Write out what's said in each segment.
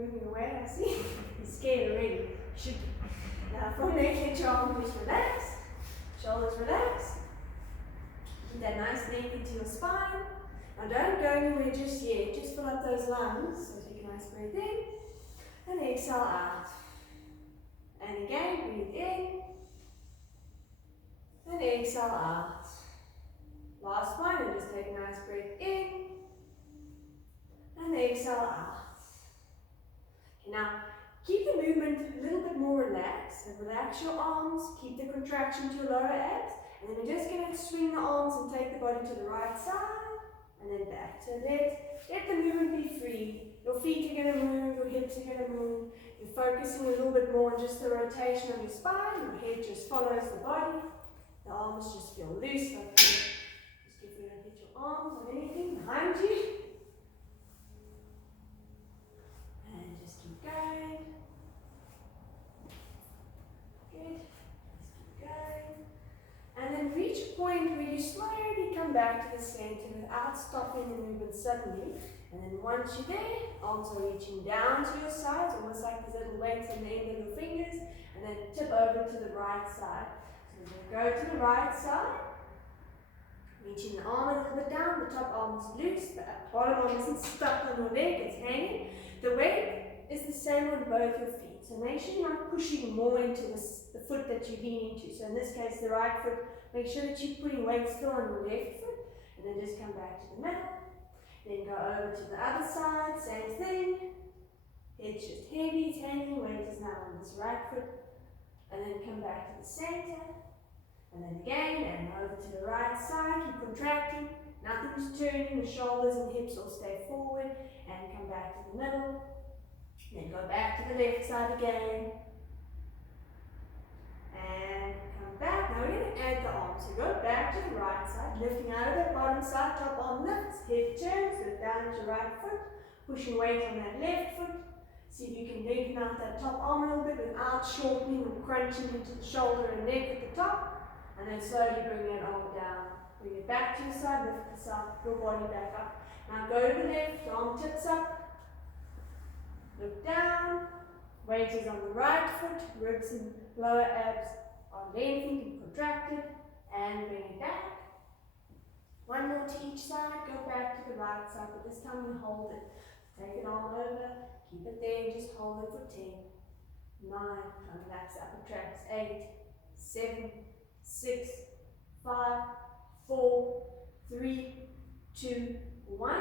moving away, I see. He's scared already. Should be. Now from there, get your arms relax. Shoulders relax. Keep that nice neck into your spine. Now don't go anywhere just yet. Just fill up those lungs. So take a nice breath in. And exhale out. And again, breathe in. And exhale out. Last one, and just take a nice breath in. And exhale out. Okay, now, keep the movement a little bit more relaxed. So relax your arms, keep the contraction to your lower abs. And then we're just going to swing the arms and take the body to the right side. And then back. So let the movement be free. Your feet are going to move, your hips are going to move. You're focusing a little bit more on just the rotation of your spine. Your head just follows the body. The arms just feel loose. Like just if you don't get your arms on anything behind you. And just keep going. Good. Just keep going. And then reach a point where you slowly come back to the center without stopping the movement suddenly. And then once you're there, arms are reaching down to your sides, almost like there's little weights on the end of your fingers, and then tip over to the right side. So we're going to go to the right side, reaching the arm a little bit down, the top arm is loose, the bottom arm isn't stuck on your leg, it's hanging. The weight is the same on both your feet, so make sure you're not pushing more into the foot that you lean into. So in this case, the right foot, make sure that you're putting weight still on your left foot, and then just come back to the middle. Then go over to the other side, same thing. It's just heavy, it's hanging, weight is now on this right foot. And then come back to the center. And then again, and over to the right side, keep contracting. Nothing's turning, the shoulders and hips will stay forward. And come back to the middle. Then go back to the left side again. And come back. Now we're going to add the arms. So go back to the right side, lifting out of that bottom side, top arm lifts, hip turns, lift down to your right foot, pushing weight on that left foot. See if you can lengthen out that top arm a little bit without shortening or crunching into the shoulder and neck at the top. And then slowly bring that arm down. Bring it back to your side, lift the side, your body back up. Now go to the left, arm tips up, look down, weight is on the right foot, ribs and lower abs are lengthened and contracted, and bring it back. One more to each side, go back to the right side, but this time we hold it. Take it all over, keep it there, just hold it for 10, 9, relax upper tracks, 8, 7, 6, 5, 4, 3, 2, 1.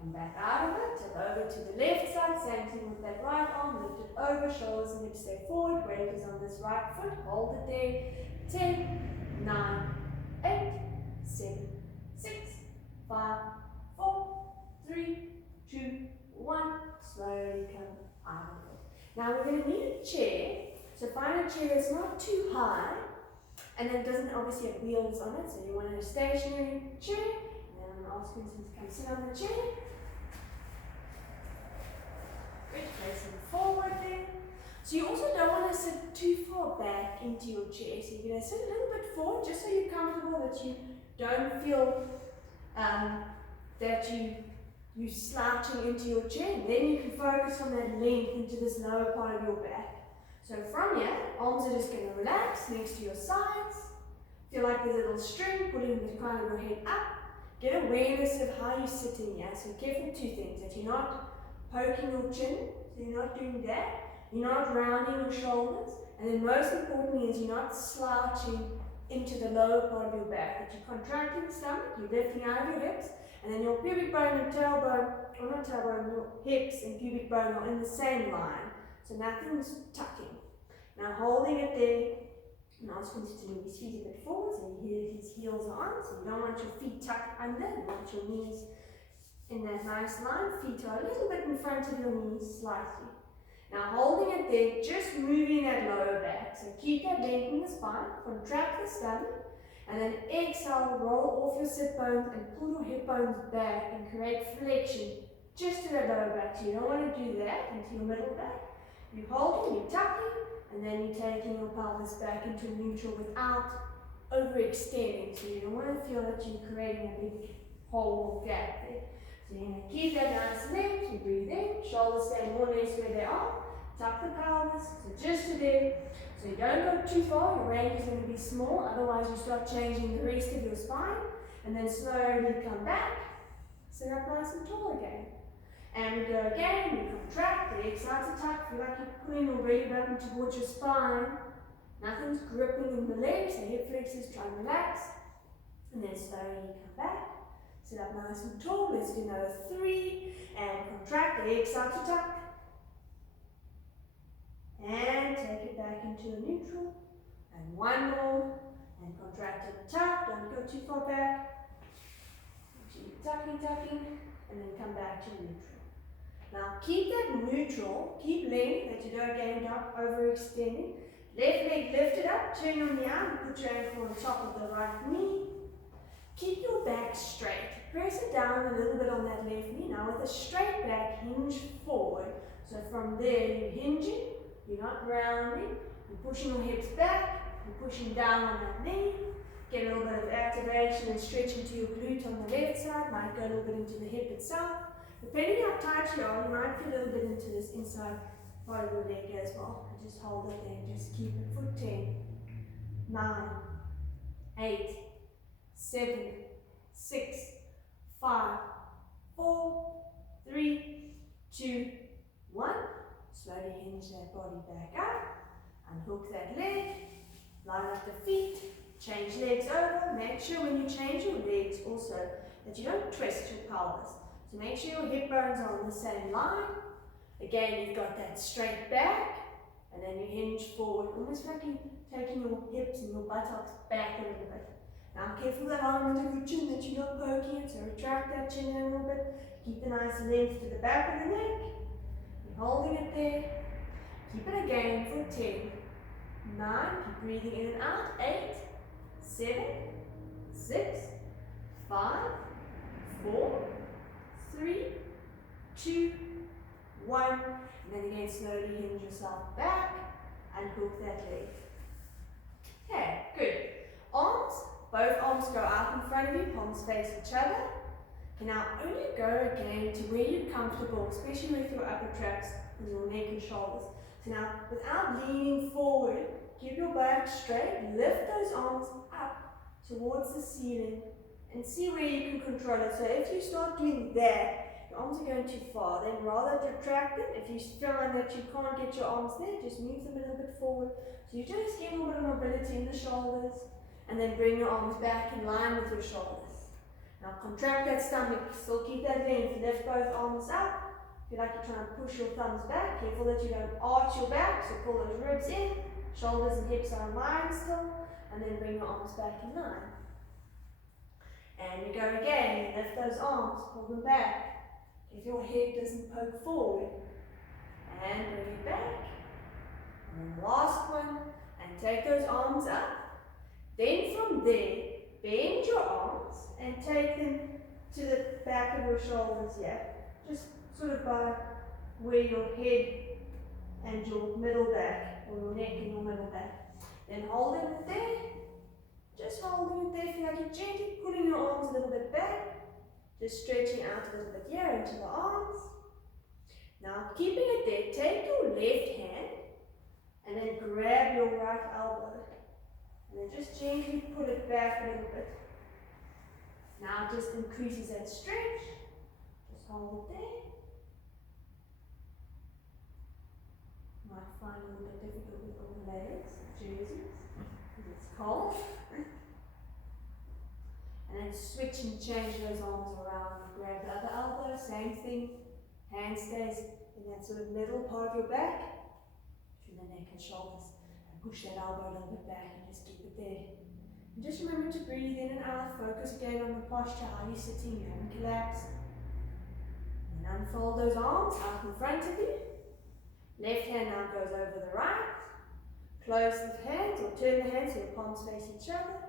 Come back out of it, tip over to the left side, same thing with that right arm, lift it over, shoulders and hips stay forward, weight is on this right foot, hold it there, 10, 9, 8, 7, 6, 5, 4, 3, 2, 1, slowly come out of it. Now we're going to need a chair, so find a chair that's not too high, and then it doesn't obviously have wheels on it, so you want a stationary chair, and then I'm going to ask you to come sit on the chair. Good, facing forward then. So you also don't want to sit too far back into your chair. So you're going to sit a little bit forward just so you're comfortable, that you don't feel that you're slouching into your chair. And then you can focus on that length into this lower part of your back. So from here, arms are just going to relax next to your sides. Feel like there's a little string pulling the crown of your head up. Get awareness of how you're sitting here. So careful two things, that you're not poking your chin, so you're not doing that. You're not rounding your shoulders, and then most importantly is you're not slouching into the lower part of your back, that you're contracting the stomach, you're lifting out of your hips, and then your pubic bone and tailbone, or not tailbone, your hips and pubic bone are in the same line, so nothing's tucking. Now holding it there, and ask him to move his feet a bit forward, so his heels are on, so you don't want your feet tucked under, you want your knees in that nice line, feet are a little bit in front of your knees, slightly. Now holding it there, just moving that lower back. So keep that length in the spine, contract the stomach, and then exhale, roll off your sit bones and pull your hip bones back and create flexion just to that lower back. So you don't want to do that into your middle back. You're holding, you're tucking, and then you're taking your pelvis back into neutral without overextending. So you don't want to feel that you're creating a big hole or gap there. So you're going to keep that nice and length. You breathe in, shoulders stay more or less where they are. Tuck the pelvis, so just to there. So you don't go too far, your range is going to be small, otherwise you start changing the rest of your spine. And then slowly come back, sit up nice and tall again. And we go again, we contract, the excites are tucked, feel like you're pulling your belly button towards your spine. Nothing's gripping in the legs, the hip flexors, try and relax. And then slowly come back, sit up nice and tall. Let's do another 3, and contract, the excites are tucked. And take it back into a neutral. And 1 more, and contract and tuck, don't go too far back. Keep tucking, and then come back to neutral. Now keep that neutral, keep length that you don't get up overextending. Left leg lifted up, turn on the arm, put your ankle on top of the right knee. Keep your back straight. Press it down a little bit on that left knee. Now with a straight back, hinge forward. So from there you're hinging, you're not rounding, you're pushing your hips back, you're pushing down on that knee. Get a little bit of activation and stretching to your glute on the left side, might go a little bit into the hip itself. Depending how tight you are, you might feel a little bit into this inside part of your leg as well. And just hold it there and just keep it for 10, 9, 8, 7, 6, 5, 4, 3, 2, 1. Slowly hinge that body back up, unhook that leg, line up the feet, change legs over. Make sure when you change your legs also that you don't twist your pelvis. So make sure your hip bones are on the same line. Again, you've got that straight back, and then you hinge forward, almost like you're taking your hips and your buttocks back a little bit. Now, careful that arm under your chin that you're not poking it, so retract that chin in a little bit. Keep the nice length to the back of the neck. You're holding it there. Keep it again for 10, 9, keep breathing in and out, 8, 7, 6, 5, 4, 3, 2, 1, and then again slowly hinge yourself back and hook that leg. Okay, good. Arms, both arms go out in front of you, palms face each other. And now only go again to where you're comfortable, especially with your upper traps and your neck and shoulders. So now, without leaning forward, keep your back straight, lift those arms up towards the ceiling and see where you can control it. So if you start doing that, your arms are going too far, then rather retract them. If you find that you can't get your arms there, just move them a little bit forward. So you just get a little bit of mobility in the shoulders, and then bring your arms back in line with your shoulders. Now contract that stomach, still keep that length, lift both arms up. Feel like you're trying to push your thumbs back, careful that you don't arch your back, so pull those ribs in, shoulders and hips are in line still, and then bring your arms back in line. And we go again, lift those arms, pull them back, if your head doesn't poke forward, and bring it back. And then the last one, and take those arms up. Then from there, bend your arms and take them to the back of your shoulders here, just sort of by where your head and your middle back, or your neck and your middle back. Then hold it there, just holding it there, feel like you're gently pulling your arms a little bit back, just stretching out a little bit here into the arms. Now keeping it there, take your left hand and then grab your right elbow. And then just gently pull it back a little bit. Now it just increases that stretch. Just hold it there. Might find a little bit difficult with all the legs, jerseys, because it's cold. And then switch and change those arms around. Grab the other elbow, same thing. Hand stays in that sort of middle part of your back, through the neck and shoulders. Push that elbow a little bit back and just keep it there. And just remember to breathe in and out. Focus again on the posture, how you're sitting, you haven't collapsed. And unfold those arms out in front of you. Left hand now goes over the right. Close the hands or turn the hands so your palms face each other.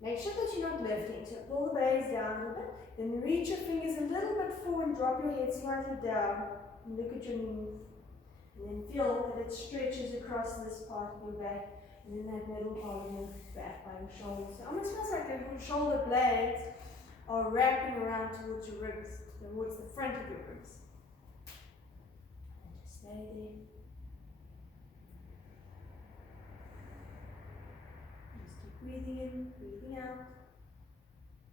Make sure that you're not lifting, so pull the base down a little bit. Then reach your fingers a little bit forward and drop your head slightly down. And look at your knees. And then feel that it stretches across this part of your back and then that middle part of your back by your shoulders. It almost feels like your shoulder blades are wrapping around towards your ribs, towards the front of your ribs. And just stay there. Just keep breathing in, breathing out.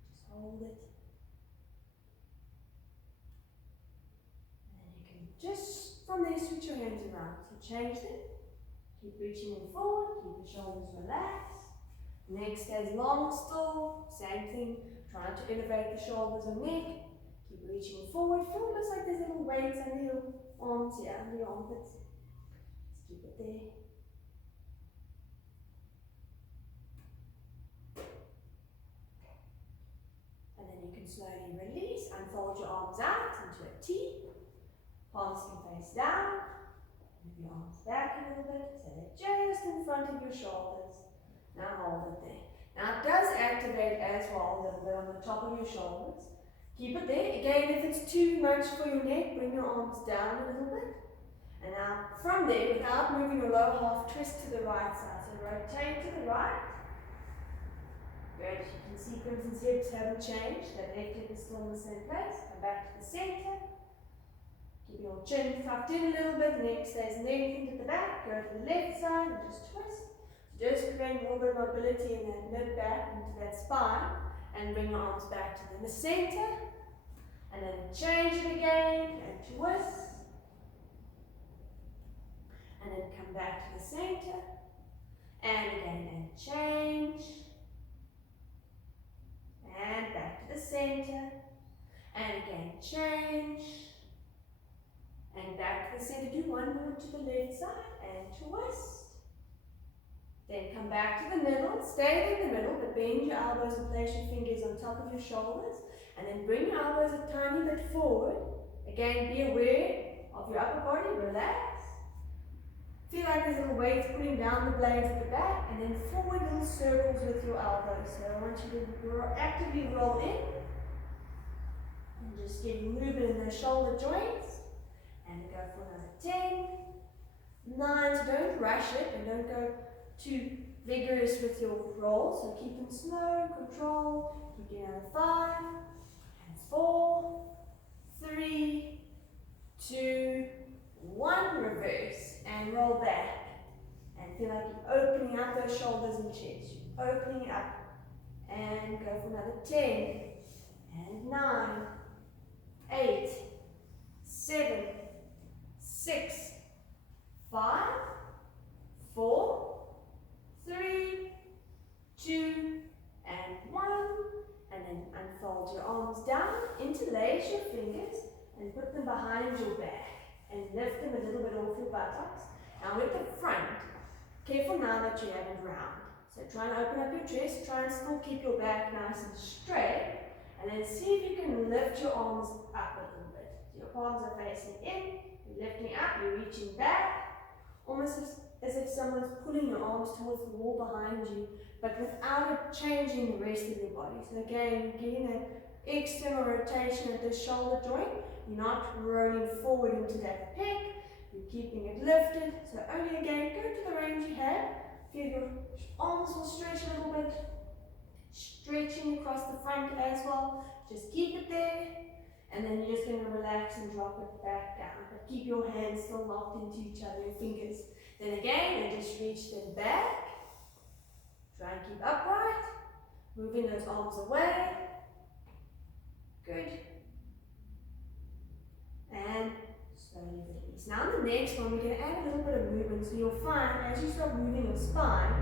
Just hold it. And then you can just from there switch your hands around. So change them. Keep reaching them forward, keep your shoulders relaxed. Neck stays long still, same thing, trying to elevate the shoulders and neck. Keep reaching forward, feel almost like there's little weights under your arms here, under your armpits. Just keep it there. And then you can slowly release, unfold your arms out into a T. Palms can face down. Move your arms back a little bit, so they're just in front of your shoulders. Now hold it there. Now it does activate as well a little bit on the top of your shoulders. Keep it there. Again, if it's too much for your neck, bring your arms down a little bit. And now from there, without moving your lower half, twist to the right side. So rotate to the right. Good. You can see Crimson's hips haven't changed. That left hip is still in the same place. Come back to the center. Keep your chin tucked in a little bit, neck stays lengthened at the back, go to the left side and just twist. So just create a little bit of mobility in that mid back into that spine and bring your arms back to the center. And then change it again and twist. And then come back to the center. And again and change. And back to the center. And again change. And back to the center, do one more to the left side and twist. Then come back to the middle, stay in the middle, but bend your elbows and place your fingers on top of your shoulders. And then bring your elbows a tiny bit forward. Again, be aware of your upper body, relax. Feel like there's little weights pulling down the blades at the back, and then forward little circles with your elbows. So I want you to actively roll in. And just get movement in those shoulder joints. And go for another 10, 9, so don't rush it and don't go too vigorous with your roll, so keep them slow, control, keep doing another 5, and 4, 3, 2, 1, reverse, and roll back, and feel like you're opening up those shoulders and chest, you're opening up, and go for another 10, and 9, 8, 7, 6, 5, 4, 3, 2, and 1. And then unfold your arms down, interlace your fingers, and put them behind your back. And lift them a little bit off your buttocks. Now with the front, careful now that you have it round. So try and open up your chest, try and still keep your back nice and straight. And then see if you can lift your arms up a little bit. So your palms are facing in. You're lifting up, you're reaching back, almost as if someone's pulling your arms towards the wall behind you, but without it changing the rest of your body. So again, getting that external rotation at the shoulder joint. You're not rolling forward into that pec, you're keeping it lifted. So only again, go to the range you have. Feel your arms will stretch a little bit, stretching across the front as well. Just keep it there. And then you're just going to relax and drop it back down. But keep your hands still locked into each other, your fingers. Then again, and just reach them back. Try and keep upright. Moving those arms away. Good. And slowly release. Now on the next one, we're going to add a little bit of movement. So you'll find as you start moving your spine,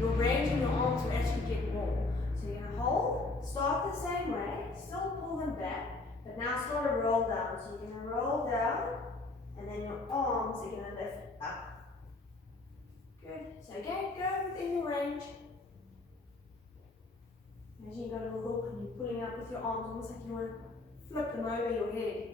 your range in your arms will actually get more. So you're going to hold, start the same way, still pull them back. But now start to roll down. So you're going to roll down, and then your arms are going to lift up. Good. So again, go within your range. As you got a little hook and you're pulling up with your arms, almost like you want to flip them over your head.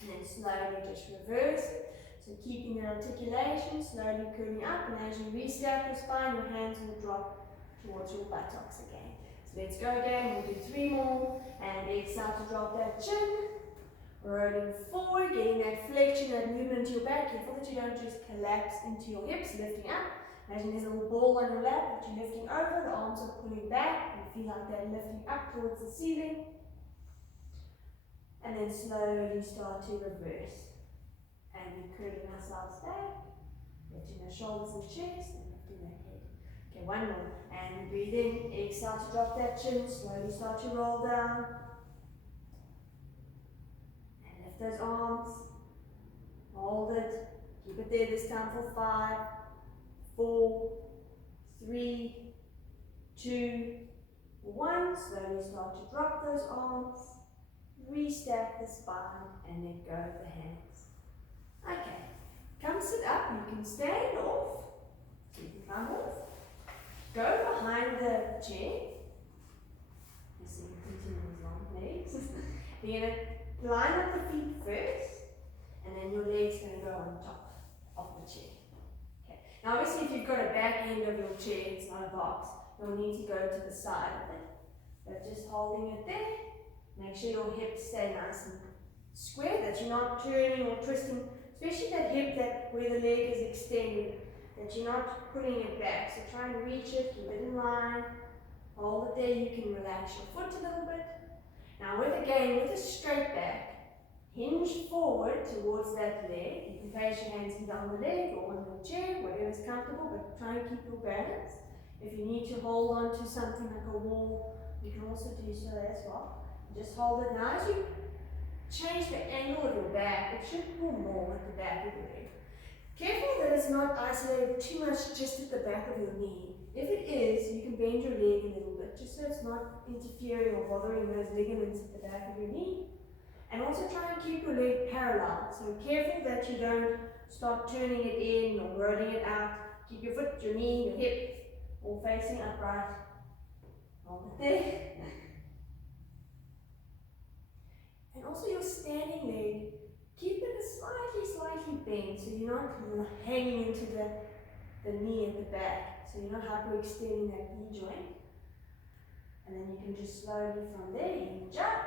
And then slowly just reverse it. So keeping the articulation, slowly curling up, and as you restack your spine, your hands will drop towards your buttocks again. So let's go again, we'll do 3 more, and exhale to drop that chin, rolling forward, getting that flexion, that movement to your back, careful that you don't just collapse into your hips, lifting up, Imagine there's a little ball on your lap that you're lifting over, the arms are pulling back, you feel like they're lifting up towards the ceiling. And then slowly start to reverse. And we're curling ourselves back, lifting our shoulders and chest, and lifting that head. Okay, one more. And breathe in, exhale to drop that chin, slowly start to roll down. And lift those arms. Hold it. Keep it there this time for 5, 4, 3, 2, 1. Slowly start to drop those arms. Restack the spine and let go of the hands. Okay, come sit up. You can stand off. So you can come off. Go behind the chair. You see, continue with long legs. You're going to line up the feet first, and then your legs are going to go on top of the chair. Okay. Now, obviously, if you've got a back end of your chair, it's not a box, you'll need to go to the side of it. But just holding it there. Make sure your hips stay nice and square, that you're not turning or twisting, especially that hip where the leg is extended, that you're not putting it back. So try and reach it, keep it in line, hold it there. You can relax your foot a little bit. Now with a straight back, hinge forward towards that leg. You can place your hands either on the leg or on the chair, whatever is comfortable, but try and keep your balance. If you need to hold on to something like a wall, you can also do so as well. Just hold it. Now as you change the angle of your back, it should pull more at the back of your leg. Careful that it's not isolated too much just at the back of your knee. If it is, you can bend your leg a little bit, just so it's not interfering or bothering those ligaments at the back of your knee. And also try and keep your leg parallel. So careful that you don't start turning it in or rolling it out. Keep your foot, your knee, your hip all facing upright. Hold it there. And also your standing leg, keep it slightly bent so you're not hanging into the knee at the back. So you're not hyperextending that knee joint. And then you can just slowly from there hinge up.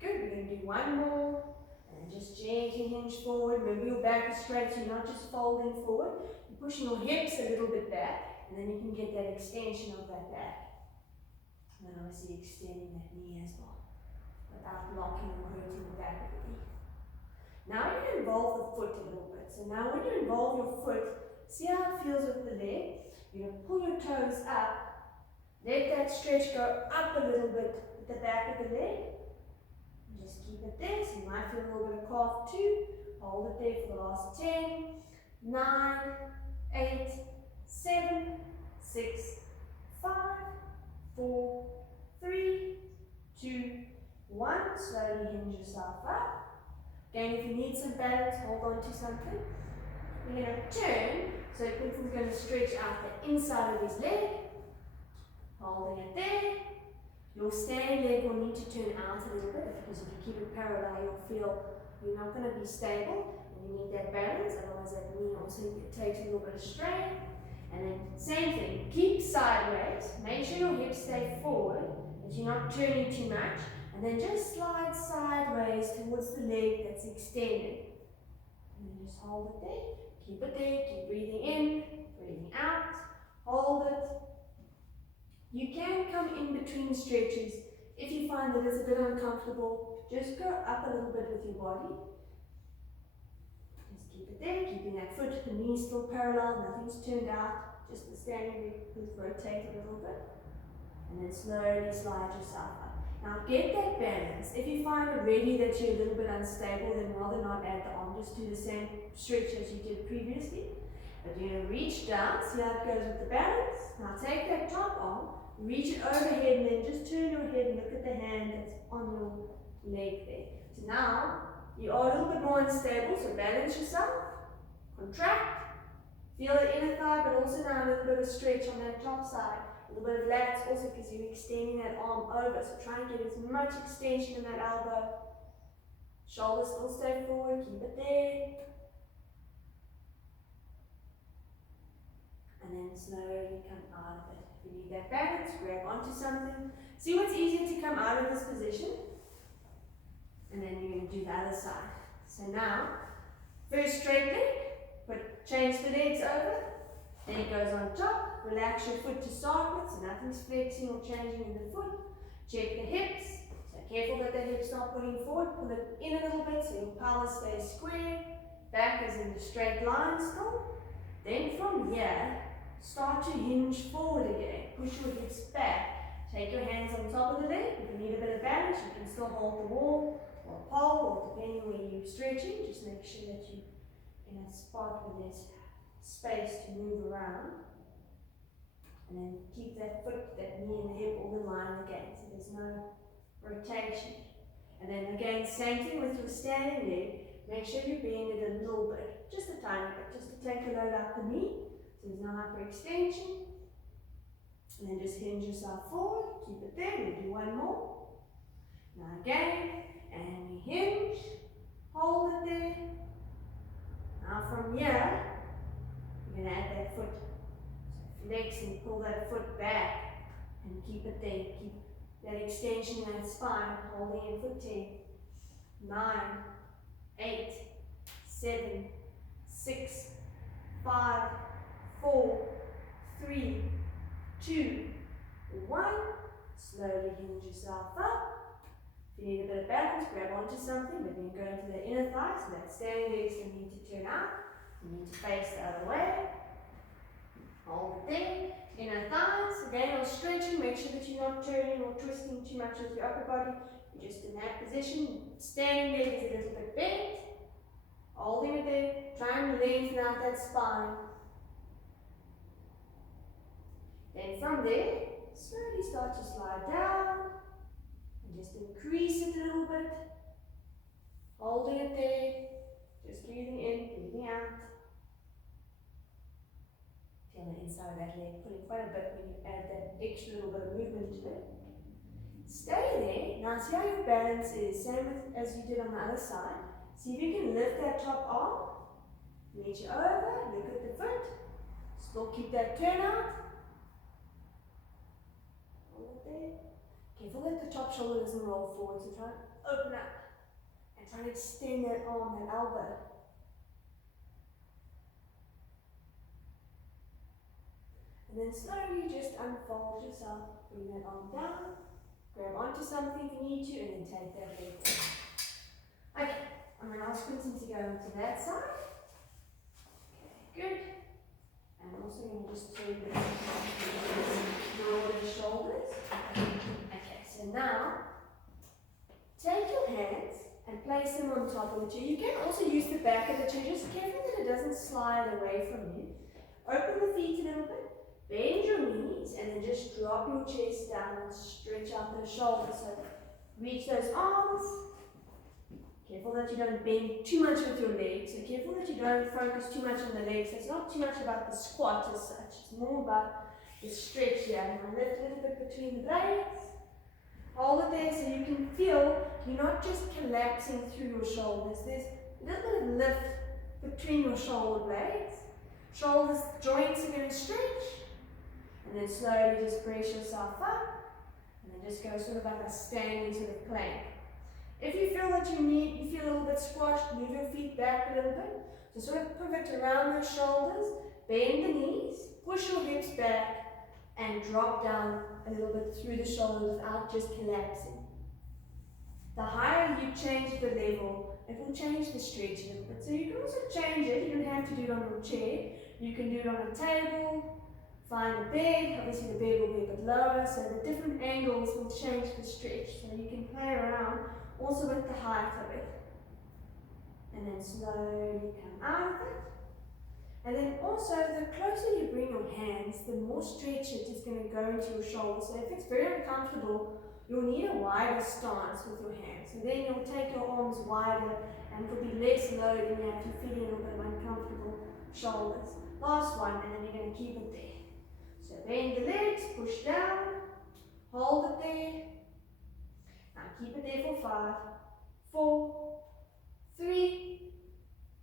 Good, we're going to do one more. And then just gently hinge forward. Remember your back is straight, so you're not just folding forward. You're pushing your hips a little bit back, and then you can get that extension of that back. And then obviously extending that knee as well, without locking or hurting the back of the knee. Now you're going to involve the foot a little bit. So now when you involve your foot, see how it feels with the leg? You're going to pull your toes up, let that stretch go up a little bit at the back of the leg. And just keep it there. So you might feel a little bit of calf too. Hold it there for the last 10, 9, 8, 7, 6, 5, 4, 3, 2, 1. Slowly hinge yourself up. Again, if you need some balance, hold on to something. We're going to turn, so Quinton's going to stretch out the inside of his leg. Holding it there. Your standing leg will need to turn out a little bit, because if you keep it parallel, you'll feel you're not going to be stable, and you need that balance, otherwise that knee also takes a little bit of strain. And then same thing, keep sideways, make sure your hips stay forward, that you're not turning too much. And then just slide sideways towards the leg that's extended. And then just hold it there. Keep it there. Keep breathing in, breathing out. Hold it. You can come in between stretches. If you find that it's a bit uncomfortable, just go up a little bit with your body. Just keep it there, keeping that foot, the knee still parallel, nothing's turned out. Just the standing leg will rotate a little bit. And then slowly slide yourself up. Now get that balance. If you find already that you're a little bit unstable, then rather not add the arm, just do the same stretch as you did previously. But you're going to reach down, see how it goes with the balance. Now take that top arm, reach it overhead, and then just turn your head and look at the hand that's on your leg there. So now you are a little bit more unstable, so balance yourself, contract, feel the inner thigh, but also now a little bit of stretch on that top side. A little bit of lats also because you're extending that arm over, so try and get as much extension in that elbow. Shoulders still stay forward, keep it there. And then slowly come out of it. If you need that balance, grab onto something. See what's easier to come out of this position. And then you're going to do the other side. So now, first straight leg, but change the legs over. Then it goes on top. Relax your foot to start with, so nothing's flexing or changing in the foot. Check the hips. So careful that the hips not pulling forward. Pull it in a little bit so your pelvis stays square. Back is in the straight line still. Then from here, start to hinge forward again. Push your hips back. Take your hands on top of the leg. If you need a bit of balance, you can still hold the wall or pole, or depending where you're stretching. Just make sure that you're in a spot where there's space to move around. And then keep that foot, that knee and the hip all in line again, so there's no rotation. And then again, same thing with your standing leg. Make sure you bend it a little bit, just a tiny bit, just to take a load out the knee, so there's no hyperextension. And then just hinge yourself forward, keep it there, we'll do one more. Now again, and we hinge, hold it there. Now from here, you're going to add that foot. So flex and pull that foot back and keep it there. Keep that extension in that spine, holding it for 10, 9, 8, 7, 6, 5, 4, 3, 2, 1. Slowly hinge yourself up. If you need a bit of balance, grab onto something, but then go into the inner thigh, so that standing legs don't need to turn out. You need to face the other way. Hold it there. Inner thighs. Again, on stretching, make sure that you're not turning or twisting too much with your upper body. You're just in that position. Standing leg is a little bit bent. Holding it there. Try and lengthen out that spine. Then from there, slowly start to slide down. And just increase it a little bit. Holding it there. Just breathing in, breathing out. Feel the inside of that leg pulling quite a bit when you add that extra little bit of movement to it. Stay there. Now see how your balance is, same as you did on the other side. See if you can lift that top arm, reach over, look at the foot, still keep that turn out. Hold it there. Careful that the top shoulder doesn't roll forward, so try and open up and try and extend that arm, that elbow. And then slowly just unfold yourself, bring that arm down, grab onto something if you need to, and then take that leg off. Okay, I'm going to ask Quinton to go onto that side. Okay, good. And I'm also going to just turn the broader shoulders. Okay, so now, take your hands and place them on top of the chair. You can also use the back of the chair, just careful that it doesn't slide away from you. Open the feet a little bit. Bend your knees and then just drop your chest down and stretch out those shoulders. So reach those arms. Careful that you don't bend too much with your legs. So careful that you don't focus too much on the legs. So it's not too much about the squat as such. It's more about the stretch here. Now lift a little bit between the blades. Hold it there so you can feel you're not just collapsing through your shoulders. There's a little bit of lift between your shoulder blades. Shoulders, joints are going to stretch. And then slowly just press yourself up, and then just go sort of like a standing sort of plank. If you feel that you feel a little bit squashed, move your feet back a little bit. So sort of pivot around those shoulders, bend the knees, push your hips back, and drop down a little bit through the shoulders without just collapsing. The higher you change the level, it will change the stretch a little bit. So you can also change it. You don't have to do it on your chair. You can do it on a table. Find a bed, obviously the bed will be a bit lower, so the different angles will change the stretch. So you can play around also with the height of it. And then slowly come out of it. And then also, the closer you bring your hands, the more stretch it is going to go into your shoulders. So if it's very uncomfortable, you'll need a wider stance with your hands. So then you'll take your arms wider and it'll be less load when you have to feel a little bit of uncomfortable shoulders. Last one, and then you're going to keep it there. So bend the legs, push down, hold it there. Now keep it there for 5, 4, 3,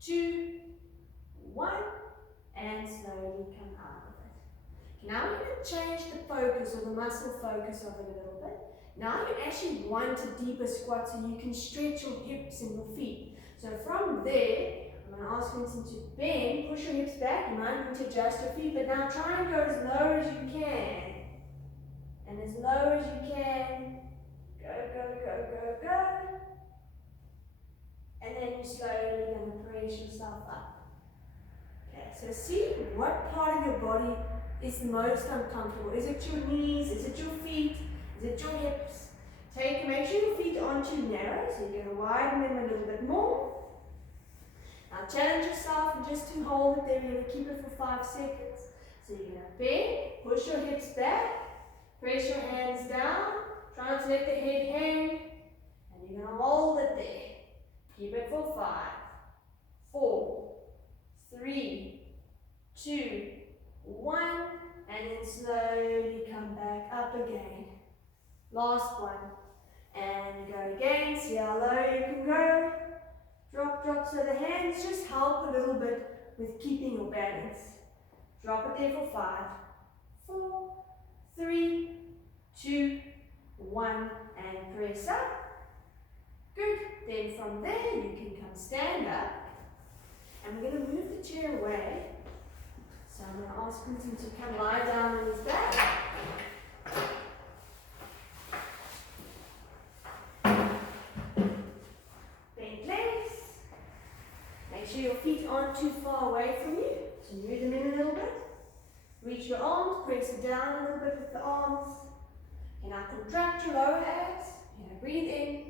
2, 1, and slowly come out of it. Now you're going to change the focus or the muscle focus of it a little bit. Now you actually want a deeper squat so you can stretch your hips and your feet. So from there, I'm I'm going to ask Vincent to bend, push your hips back. You might need to adjust your feet, but now try and go as low as you can. And as low as you can. Go, go, go, go, go. And then you're slowly going to press yourself up. Okay, so see what part of your body is the most uncomfortable. Is it your knees? Is it your feet? Is it your hips? Make sure your feet aren't too narrow, so you're going to widen them a little bit more. Now challenge yourself and just to hold it there, you're going to keep it for 5 seconds. So you're going to bend, push your hips back, press your hands down, try not to let the head hang, and you're going to hold it there. Keep it for 5, 4, 3, 2, 1, and then slowly come back up again. Last one. And go again. See how low you can go. Drop, drop. So the hands just help a little bit with keeping your balance. Drop it there for 5, 4, 3, 2, 1, and press up. Good. Then from there you can come stand up. And we're going to move the chair away. So I'm going to ask Vincent to come lie down on his back. Bend legs. Make sure your feet aren't too far away from you. So move them in a little bit. Reach your arms, press it down a little bit with the arms. And now contract your lower abs. Breathe in.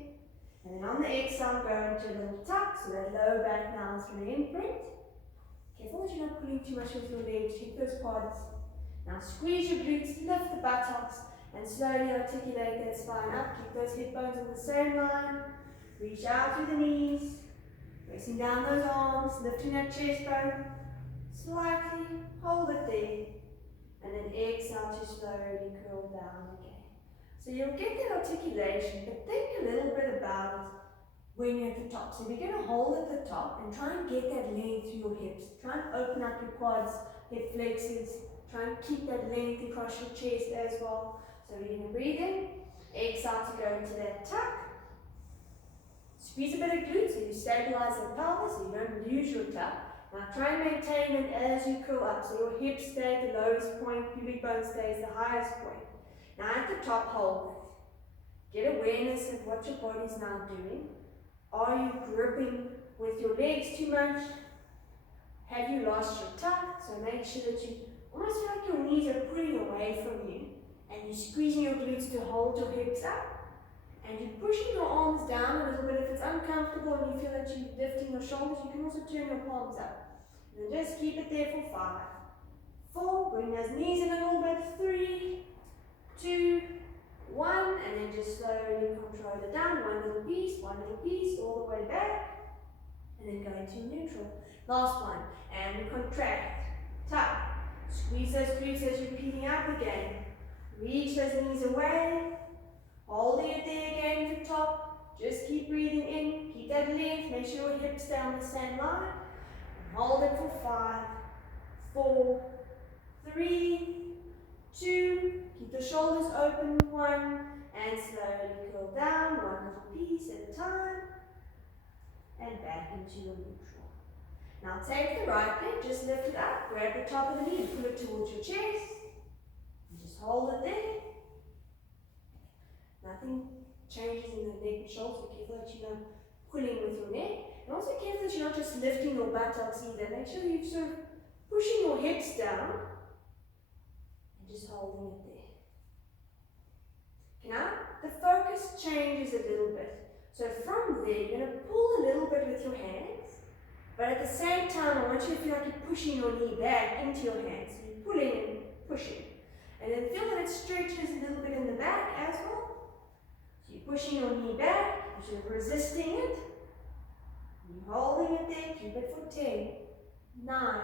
And then on the exhale, go into a little tuck. So that lower back now is going to imprint. Careful that you're not pulling too much with your legs. Keep those quads. Now squeeze your glutes, lift the buttocks, and slowly articulate that spine up. Keep those hip bones on the same line. Reach out through the knees. Pressing down those arms, lifting that chest bone. Slightly, hold it there. And then exhale to slowly curl down again. So you'll get that articulation, but think a little bit about it when you're at the top. So you're going to hold at the top and try and get that length through your hips. Try and open up your quads, hip flexors. Try and keep that length across your chest as well. So we're going to breathe in, exhale to go into that tuck. Squeeze a bit of glute so you stabilize the pelvis so you don't lose your tuck. Now try and maintain it as you curl up. So your hips stay at the lowest point, pubic bone stays the highest point. Now at the top, hold it. Get awareness of what your body's now doing. Are you gripping with your legs too much? Have you lost your tuck? So make sure that you almost feel like your knees are pulling away from you. And you're squeezing your glutes to hold your hips up. And you're pushing your arms down a little bit. If it's uncomfortable and you feel that you're lifting your shoulders, you can also turn your palms up. And then just keep it there for 5, 4, bring those knees in a little bit, 3, 2, 1, and then just slowly control it down, one little piece, all the way back, and then go into neutral. Last one, and we contract, tuck, squeeze those glutes as you're peeling up again, reach those knees away, holding it there again at the top, just keep breathing in, keep that length, make sure your hips stay on the same line, and hold it for 5, 4, 3, 2, keep the shoulders open, 1, and slowly curl down, one little piece at a time, and back into your neutral. Now take the right leg, just lift it up, grab the top of the knee, pull it towards your chest, and just hold it there. Nothing changes in the neck and shoulders, so careful that you're not pulling with your neck, and also careful that you're not just lifting your buttocks either. Make sure you're sort of pushing your hips down, just holding it there. Now, the focus changes a little bit. So from there, you're going to pull a little bit with your hands, but at the same time, I want you to feel like you're pushing your knee back into your hands. So you're pulling and pushing. And then feel that it stretches a little bit in the back as well. So you're pushing your knee back, you're resisting it. You're holding it there, keep it for 10, 9,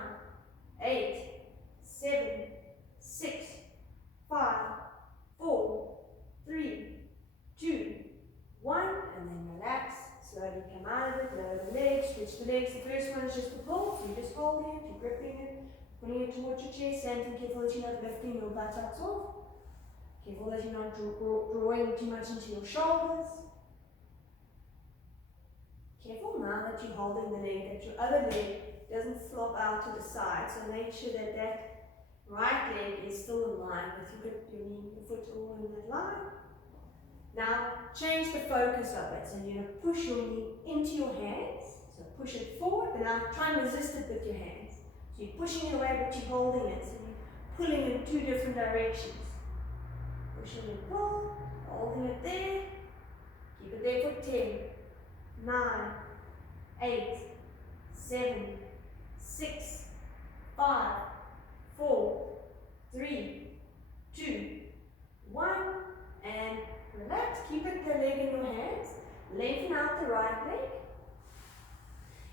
8, 7, 6, 5, 4, 3, 2, 1, and then relax. Slowly come out of it, lower the legs, switch the legs. The first one is just a pull, so you're just holding it, you're gripping it, putting it towards your chest, and careful that you're not lifting your buttocks off. Careful that you're not drawing too much into your shoulders. Careful now that you're holding the leg, that your other leg doesn't flop out to the side. So make sure that that right leg is still in line with your knee, your foot all in that line. Now change the focus of it. So you're going to push your knee into your hands. So push it forward, but now try and resist it with your hands. So you're pushing it away, but you're holding it. So you're pulling in two different directions. Pushing and pull, holding it there. Keep it there for 10, 9, 8, 7, 6, 5, 4, 3, 2, 1, and relax. Keep it the leg in your hands. Lengthen out the right leg.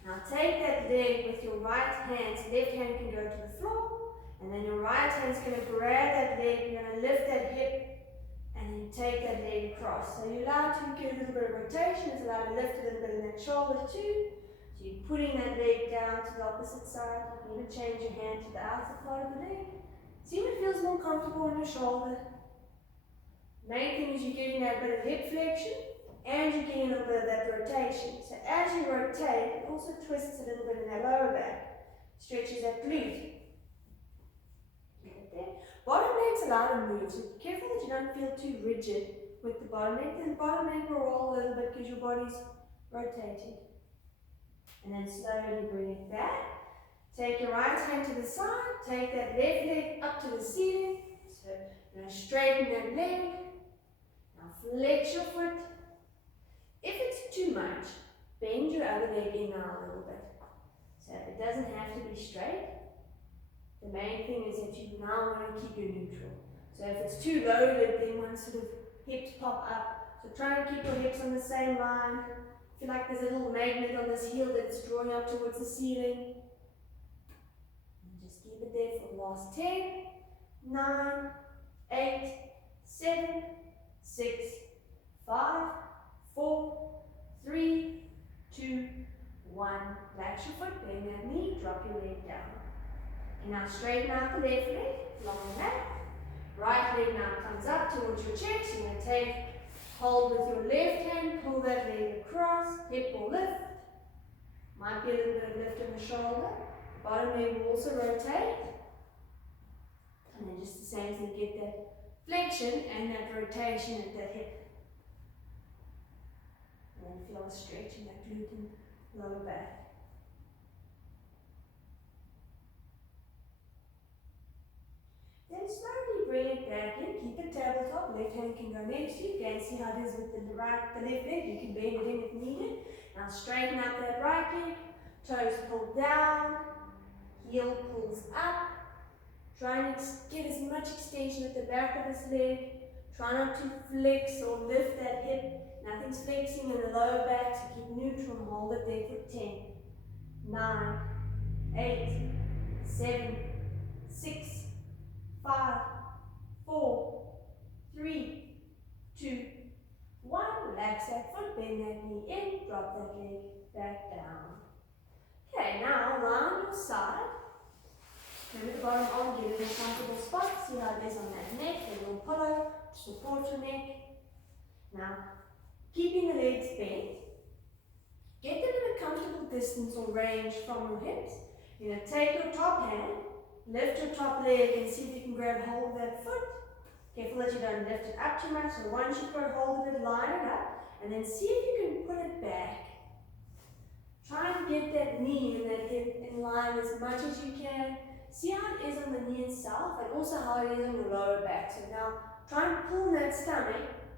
Now take that leg with your right hand. So left hand can go to the floor, and then your right hand is going to grab that leg. You're going to lift that hip, and then take that leg across. So you're allowed to get a little bit of rotation. It's allowed to lift a little bit in that shoulder too. So you're putting that leg down to the opposite side. You can even change your hand to the outer part of the leg. See what feels more comfortable on your shoulder. Main thing is you're getting that bit of hip flexion and you're getting a little bit of that rotation. So as you rotate, it also twists a little bit in that lower back. Stretches that glute. Get it there. Bottom leg's allowed to move, so be careful that you don't feel too rigid with the bottom leg. Then the bottom leg will roll a little bit because your body's rotating. And then slowly bring it back. Take your right hand to the side. Take that left leg up to the ceiling. So you're going to straighten that leg. Now flex your foot. If it's too much, bend your other leg in now a little bit. So it doesn't have to be straight. The main thing is that you now want to keep your neutral. So if it's too loaded, then one sort of hips pop up. So try to keep your hips on the same line. Feel like there's a little magnet on this heel that's drawing up towards the ceiling. And just keep it there for the last 10, 9, 8, 7, 6, 5, 4, 3, 2, 1. Relax your foot, bend that knee, drop your leg down. And now straighten out the left leg, long back. Right leg now comes up towards your chest. You're going to take hold with your left hand, pull that leg across, hip will lift. Might be a little bit of lift in the shoulder. Bottom leg will also rotate. And then just the same thing, get that flexion and that rotation at that hip. And then feel a stretch in that glute and lower back. Then slowly bring it back in, keep it tabletop, left hand can go next to you. You can see how it is with the left leg, you can bend it in if needed. Now straighten out that right leg, toes pull down, heel pulls up. Try and get as much extension at the back of this leg. Try not to flex or lift that hip. Nothing's flexing in the lower back, so keep neutral and hold it there for 10, 9, 8, 7, 6, 5, 4, 3, 2, 1. Relax that foot, bend that knee in, drop that leg back down. Okay, now lie on your side. Turn the bottom on, get in a comfortable spot. See how it is on that neck, a little pillow to support your neck. Now, keeping the legs bent, get them in a comfortable distance or range from your hips. You're going to take your top hand, lift your top leg and see if you can grab hold of that foot. Careful that you don't lift it up too much. So once you've got hold of it, line it up and then see if you can put it back. Try and get that knee and that hip in line as much as you can. See how it is on the knee itself and also how it is on your lower back. So now try and pull that stomach.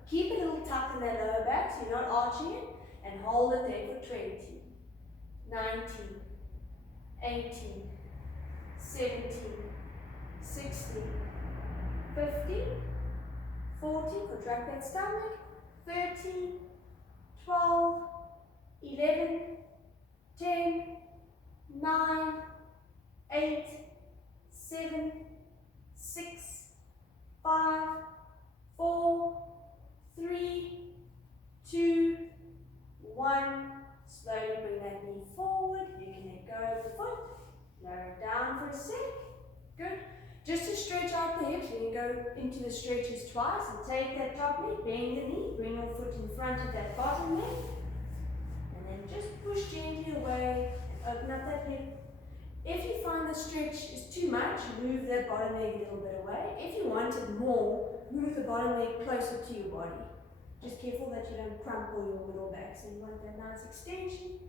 Keep it a little tucked in that lower back so you're not arching it and hold it there for 20, 19, 18, 17, 16, 15, 14, contract that stomach, 13, 12, 11, 10, 9, 8, 7, 6, 5, 4, 3, 2, 1. Slowly bring that knee forward. You can let go of the foot. Lower it down for a sec. Good. Just to stretch out the hips, we can go into the stretches twice and take that top leg, bend the knee, bring your foot in front of that bottom leg. And And just push gently away and open up that hip. If you find the stretch is too much, move that bottom leg a little bit away. If you want it more, move the bottom leg closer to your body. Just careful that you don't crumple your middle back. So you want that nice extension.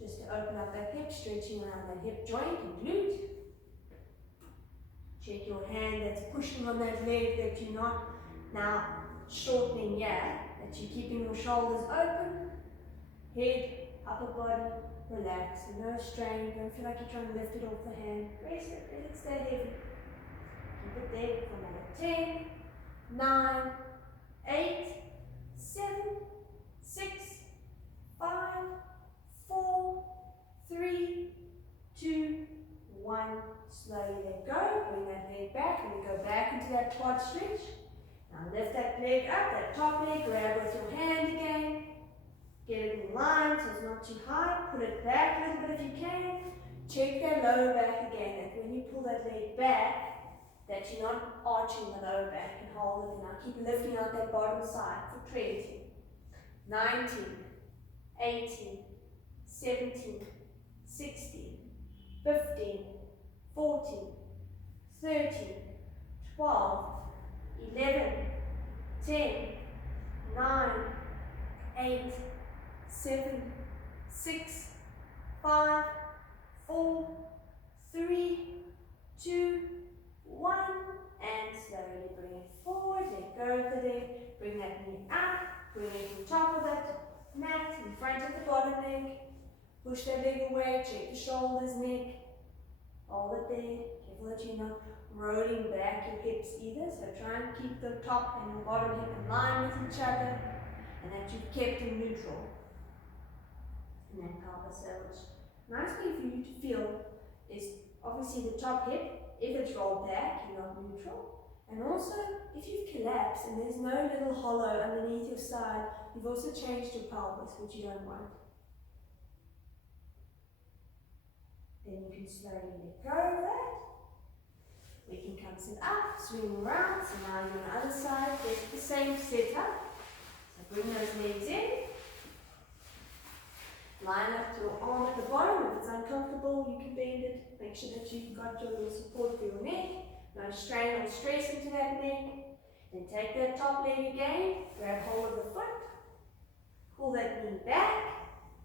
Just to open up that hip, stretching around that hip joint and glute. Check your hand that's pushing on that leg, that you're not now shortening here, that you're keeping your shoulders open. Head, upper body, relax, no strain. Don't feel like you're trying to lift it off the hand. Press it, let it stay heavy. Keep it there for another 10, 9, 8, 7, 6, 5, 4, 3, 2, 1. Slowly let go. Bring that leg back and we go back into that quad stretch. Now lift that leg up, that top leg, grab with your hand again. Get it in line so it's not too high. Pull it back a little bit if you can. Check that lower back again. That when you pull that leg back, that you're not arching the lower back and hold it. Now keep lifting out that bottom side for 20, 19, 18, 17, 16, 15, 14, 13, 12, 11, 10, 9, 8, 7, 6, 5, 4, 3, 2, 1, and slowly bring it forward, let go of the leg, bring that knee up, bring it on top of that mat, in front of the bottom leg, push that leg away, check the shoulders, neck, hold it there, careful that you're not rolling back your hips either, so try and keep the top and your bottom hip in line with each other, and that you've kept them neutral. And then pelvis, so which nice way for you to feel is obviously the top hip. If it's rolled back, you're not neutral. And also, if you've collapsed and there's no little hollow underneath your side, you've also changed your pelvis, which you don't want. Then you can slowly let go of that. We can come sit up, swing around. So now you're on the other side, get the same setup. So bring those legs in. Line up to your arm at the bottom. If it's uncomfortable, you can bend it. Make sure that you've got your little support for your neck. No strain or stress into that neck. Then take that top leg again. Grab hold of the foot. Pull that knee back.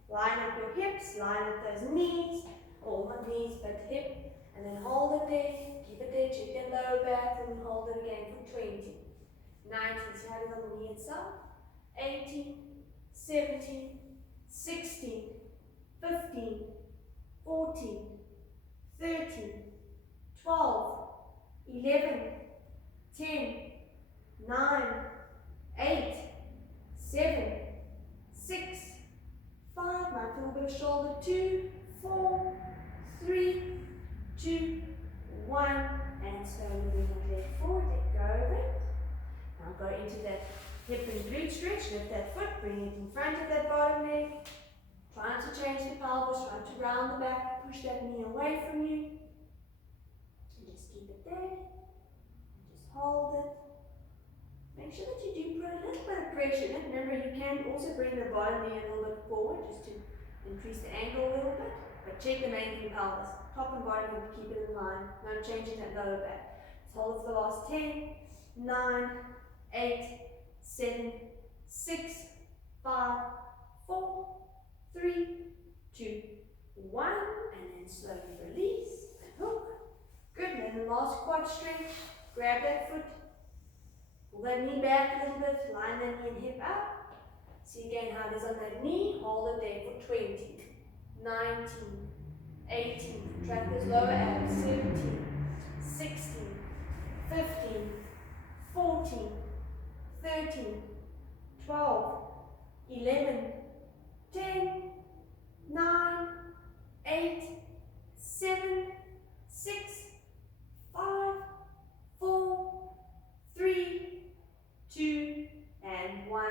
Line up your hips. Line up those knees. Or not knees, but hip. And then hold it there. Keep it there. Check that lower back. And then hold it again for 20. 19. So how does on the knee itself? 18. 17. 16, 15, 14, 13, 12, 11, 10, 9, 8, 7, 6, 5, might feel a bit of shoulder, 2, 4, 3, 2, 1, and slowly bring the leg forward, let go of it. Now go into that hip and glute stretch, lift that foot, bring it in front of that bottom leg. Trying to change the pelvis, trying to round the back, push that knee away from you. And just keep it there. And just hold it. Make sure that you do put a little bit of pressure in it. Remember, you can also bring the bottom knee a little bit forward just to increase the angle a little bit. But check the main thing, pelvis. Top and bottom, and keep it in line. No changing that lower back. Let's hold it for the last 10, 9, 8, 7, 6, 5, 4, 3, 2, 1, and then slowly release and hook. Good, and then the last quad stretch. Grab that foot, pull that knee back a little bit, line that knee and hip up. See again how it is on that knee. Hold it there for 20, 19, 18, contract those lower abs, 17, 16, 15, 14, 13, 12, 11, 10, 9, 8, 7, 6, 5, 4, 3, 2, and 1.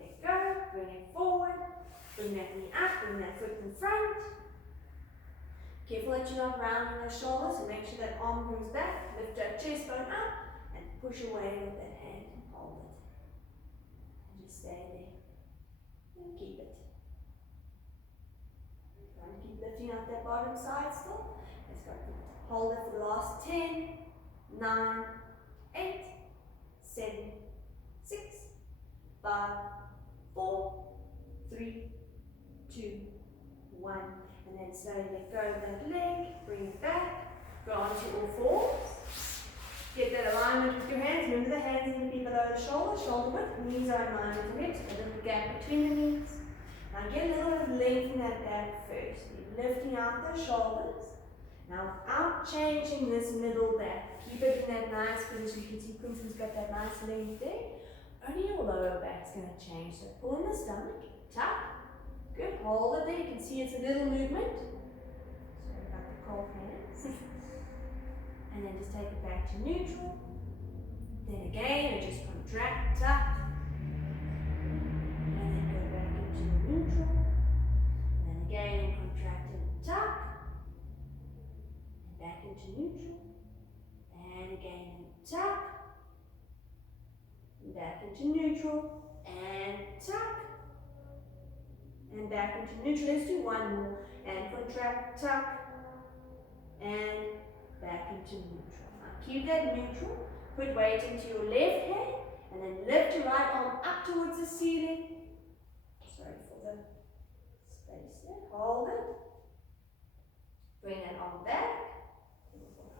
Let go. Bring it forward. Bring that knee up. Bring that foot in front. Careful that you're not rounding the shoulders, so make sure that arm moves back. Lift that chest bone up and push away with that hand and hold it. And just stay there. And keep it. Try and keep lifting out that bottom side still. Let's go. Hold it for the last 10, 9, 8, 7, 6, 5, 4, 3, 2, 1. And then slowly let go of that leg, bring it back, go onto all fours. Get that alignment with your hands. Remember the hands need to be below the shoulder width. Knees are in line with the hips, a little gap between the knees. Now get a little bit of length in that back first. You're lifting out those shoulders. Now without changing this middle back, keep it in that nice position. You can see Quinton's got that nice length there. Only your lower back's going to change. So pull in the stomach, tuck. Good, hold it there. You can see it's a little movement. Sorry about the cold hands. And then just take it back to neutral. Then again, and just contract, tuck. And then go back into the neutral. And then again, contract and tuck. And back into neutral. And again, tuck. And back into neutral. And tuck. And back into neutral. Let's do one more. And contract, tuck. And back into neutral. Now keep that neutral. Put weight into your left hand. And then lift your right arm up towards the ceiling. Sorry for the space there. Hold it. Bring that arm back.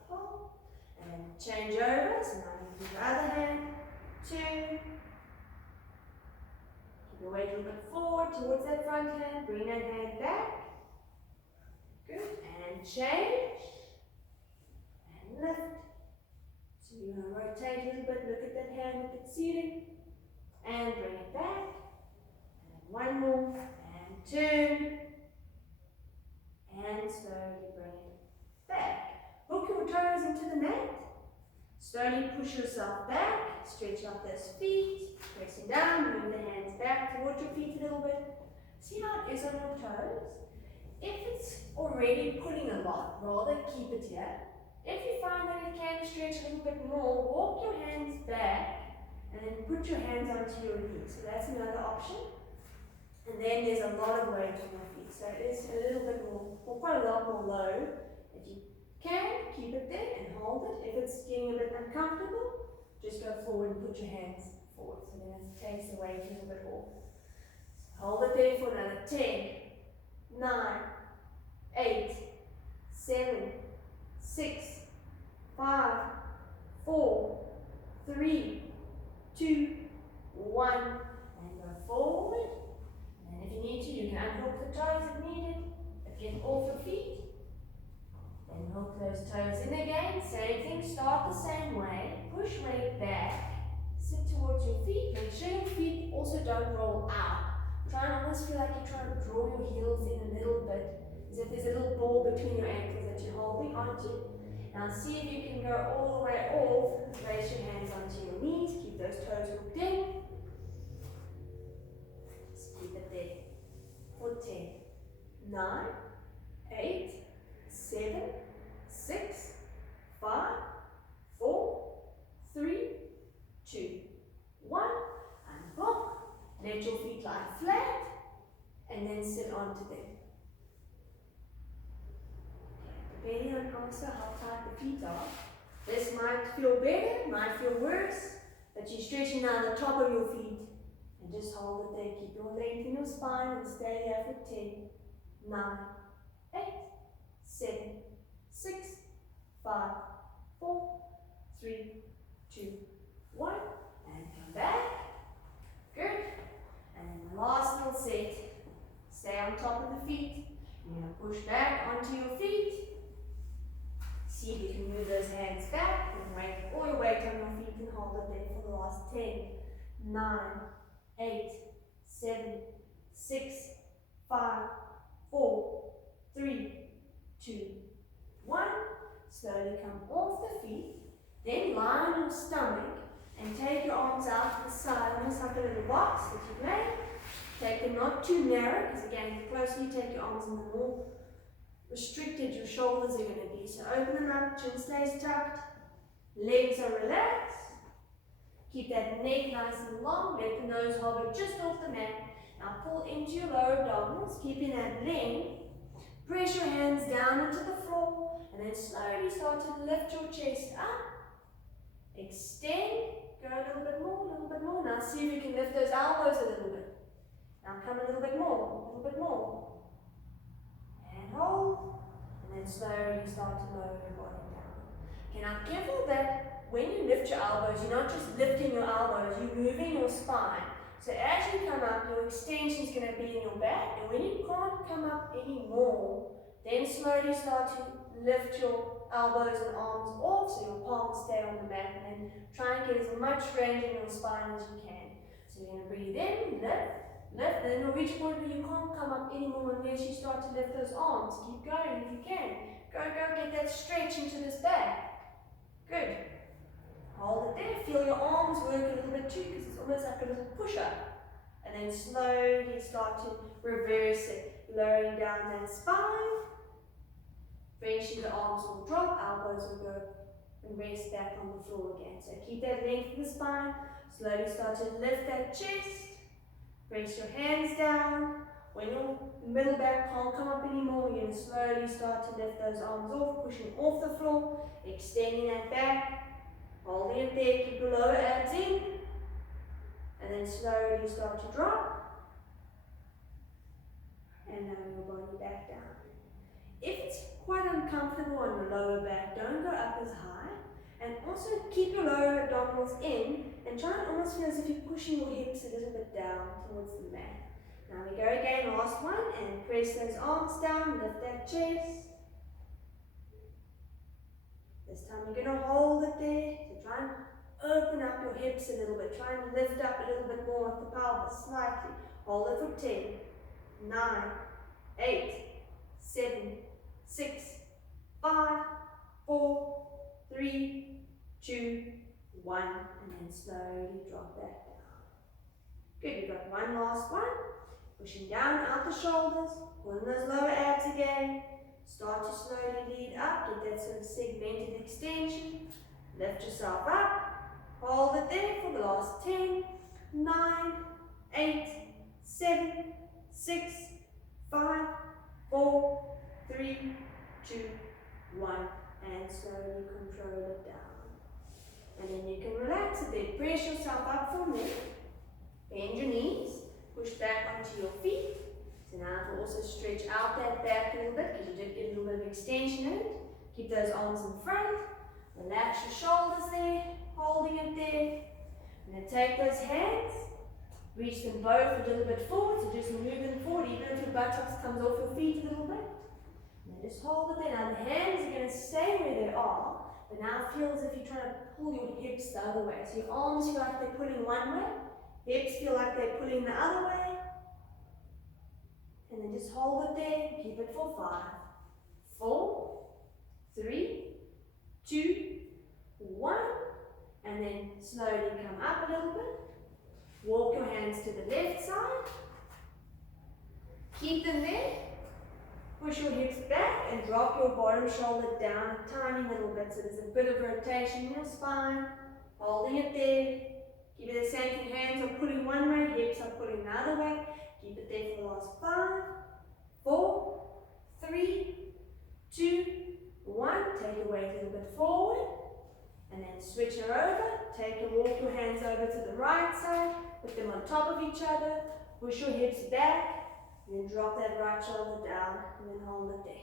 Hold. And then change over. So now you do the other hand. 2. Keep your weight a little bit forward towards that front hand. Bring that hand back. Good. And change. And lift. So you're going to rotate a little bit. Look at that hand with the ceiling. And bring it back. And then one more. And turn. And slowly bring it back. Hook your toes into the mat. Slowly push yourself back. Stretch out those feet. Pressing down. Move the hands back towards your feet a little bit. See how it is on your toes? If it's already pulling a lot, rather keep it here. If you find that it can stretch a little bit more, walk your hands back and then put your hands onto your knees. So that's another option. And then there's a lot of weight on your feet. So it is a little bit more, or quite a lot more load. If you can, keep it there and hold it. If it's getting a bit uncomfortable, just go forward and put your hands forward. So then it takes the weight a little bit off. So hold it there for another 10, 9, 8, 7, 6, 5, 4, 3, 2, 1. And go forward. And if you need to, you can unhook the toes if needed. But get off your feet. Then hook those toes in again. Same thing, start the same way. Push weight back. Sit towards your feet. Make sure your feet also don't roll out. Try and almost feel like you're trying to draw your heels in a little bit. As if there's a little ball between your ankles that you're holding onto. Now see if you can go all the way off. Place your hands onto your knees. Keep those toes hooked in. Just keep it there. For 10, 9, 8, 7, 6, 5, 4, 3, 2, 1. Unhook. Let your feet lie flat. And then sit onto them. Depending on also how tight the feet are. This might feel better, might feel worse, but you're stretching out the top of your feet. And just hold it there. Keep your length in your spine and stay there for 10, 9, 8, 7, 6, 5, 4, 3, 2, 1. And come back. Good. And then the last little set. Stay on top of the feet. You're going to push back onto your feet. See if you can move those hands back and weight all your weight on your feet and hold it there for the last 10, 9, 8, 7, 6, 5, 4, 3, 2, 1. Slowly come off the feet. Then lie on your stomach and take your arms out to the side, almost like a little box that you've made. Take them not too narrow, because again, the closer you take your arms in, the more restricted your shoulders are going to be. So open them up, chin stays tucked, legs are relaxed. Keep that neck nice and long, let the nose hover just off the mat. Now pull into your lower abdominals, keeping that length. Press your hands down into the floor and then slowly start to lift your chest up. Extend. Go a little bit more, a little bit more. Now see if you can lift those elbows a little bit. Now come a little bit more, a little bit more. And hold. And then slowly start to lower your body down. Okay, now careful that when you lift your elbows, you're not just lifting your elbows, you're moving your spine. So as you come up, your extension is going to be in your back, and when you can't come up anymore, then slowly start to lift your elbows and arms off so your palms stay on the mat, and then try and get as much range in your spine as you can. So you're going to breathe in, lift, lift, then you'll reach a point where you can't come up anymore unless you start to lift those arms. Keep going if you can. Go, get that stretch into this back. Good. Hold it there. Feel your arms work a little bit too, because it's almost like a little push-up. And then slowly start to reverse it, lowering down that spine. Eventually the arms will drop, elbows will go and rest back on the floor again. So keep that length in the spine. Slowly start to lift that chest. Press your hands down. When your middle back can't come up anymore, you're going to slowly start to lift those arms off, pushing off the floor, extending that back. Holding it there, keep your lower abs in, and then slowly start to drop, and now your body back down. If it's quite uncomfortable on your lower back, don't go up as high, and also keep your lower abdominals in, and try and almost feel as if you're pushing your hips a little bit down towards the mat. Now we go again, last one, and press those arms down, lift that chest. This time you're going to hold it there. So try and open up your hips a little bit. Try and lift up a little bit more with the pelvis slightly. Hold it for 10, 9, 8, 7, 6, 5, 4, 3, 2, 1. And then slowly drop that down. Good, you've got one last one. Pushing down out the shoulders. Pulling those lower abs again. Start to slowly lead up, get that sort of segmented extension. Lift yourself up. Hold it there for the last 10, 9, 8, 7, 6, 5, 4, 3, 2, 1. And slowly control it down. And then you can relax a bit. Press yourself up from there. Bend your knees. Push back onto your feet. So now it will also stretch out that back a little bit because you did get a little bit of extension in it. Keep those arms in front. Relax your shoulders there, holding it there. And then take those hands, reach them both a little bit forward, so just move them forward, even if your buttocks comes off your feet a little bit. And then just hold it there. Now the hands are going to stay where they are, but now feel as if you're trying to pull your hips the other way. So your arms feel like they're pulling one way, hips feel like they're pulling the other way. And then just hold it there, keep it for 5, 4, 3, 2, 1, and then slowly come up a little bit. Walk your hands to the left side. Keep them there. Push your hips back and drop your bottom shoulder down a tiny little bit so there's a bit of rotation in your spine. Holding it there. Keep it the same thing, hands are pulling one way, hips are pulling the other way. Keep it there for the last 5, 4, 3, 2, 1. Take your weight a little bit forward. And then switch her over. Take and walk your hands over to the right side. Put them on top of each other. Push your hips back. And then drop that right shoulder down. And then hold it there.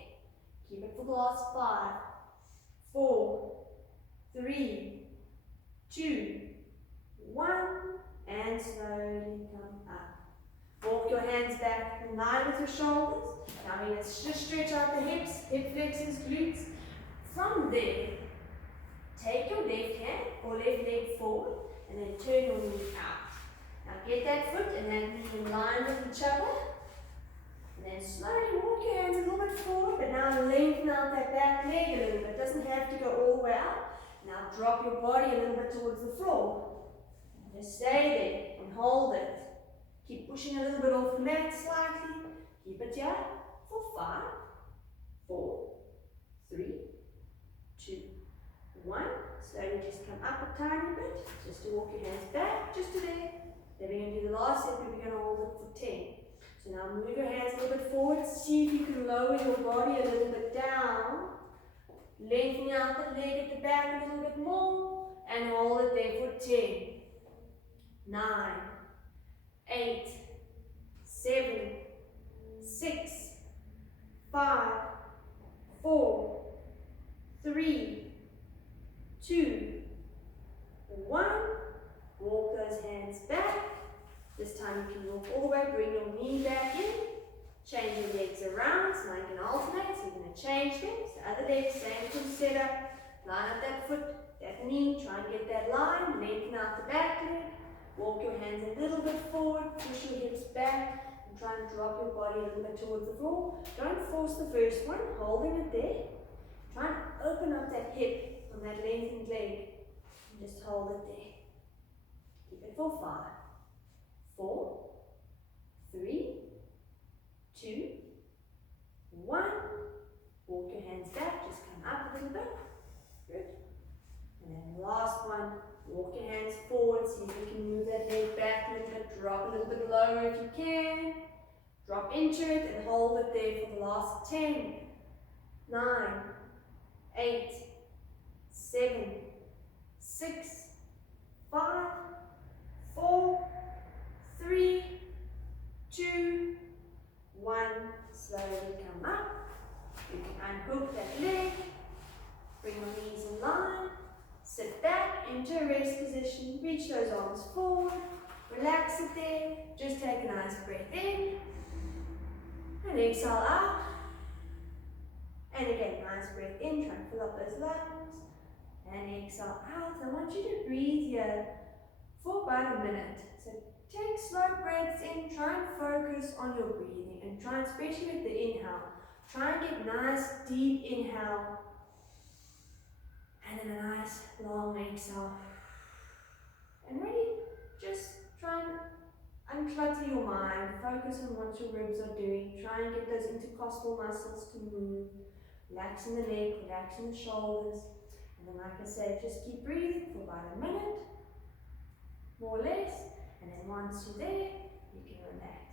Keep it for the last 5, 4, 3, 2, 1. And slowly come up. Walk your hands back in line with your shoulders. Now let's just stretch out the hips, hip flexors, glutes. From there, take your left hand or left leg forward and then turn your knee out. Now get that foot and that knee in line with each other. And then slowly walk your hands a little bit forward, but now lengthen out that back leg a little bit. It doesn't have to go all the way out. Now drop your body a little bit towards the floor. And just stay there and hold it. Keep pushing a little bit off the mat slightly. Keep it here for 5, 4, 3, 2, 1. Slowly just come up a tiny bit. Just to walk your hands back, just to there. Then we're going to do the last step, we're going to hold it for 10. So So now move your hands a little bit forward. See if you can lower your body a little bit down. Lengthening out the leg at the back a little bit more. And hold it there for 10, 9, 8, 7, 6, 5, 4, 3, 2, 1. Walk those hands back. This time you can walk all the way, bring your knee back in. Change your legs around, so now you can alternate. So you're going to change things. The other leg, same good setup. Line up that foot, that knee, try and get that line. Lengthen out the back leg. Walk your hands a little bit forward, push your hips back, and try and drop your body a little bit towards the floor. Don't force the first one, holding it there. Try and open up that hip on that lengthened leg. And just hold it there. Keep it for 5, 4, 3, 2, 1. Walk your hands back, just come up a little bit. Good. And then last one, walk your hands forward, see if you can move that leg back a little bit, drop a little bit lower if you can. Drop into it and hold it there for the last 10, 9, 8, 7, 6, 5, 4, 3, 2, 1. Slowly come up. You can unhook that leg. Bring your knees in line. Sit back into a rest position. Reach those arms forward. Relax it there. Just take a nice breath in. And exhale out. And again, nice breath in. Try and fill up those lungs. And exhale out. I want you to breathe here for about a minute. So take slow breaths in. Try and focus on your breathing. And try and, especially with the inhale, try and get nice deep inhale. And then a nice long exhale. And really just try and unclutter your mind. Focus on what your ribs are doing. Try and get those intercostal muscles to move. Relaxing the neck, relaxing the shoulders. And then like I said, just keep breathing for about a minute. More or less. And then once you're there, you can relax.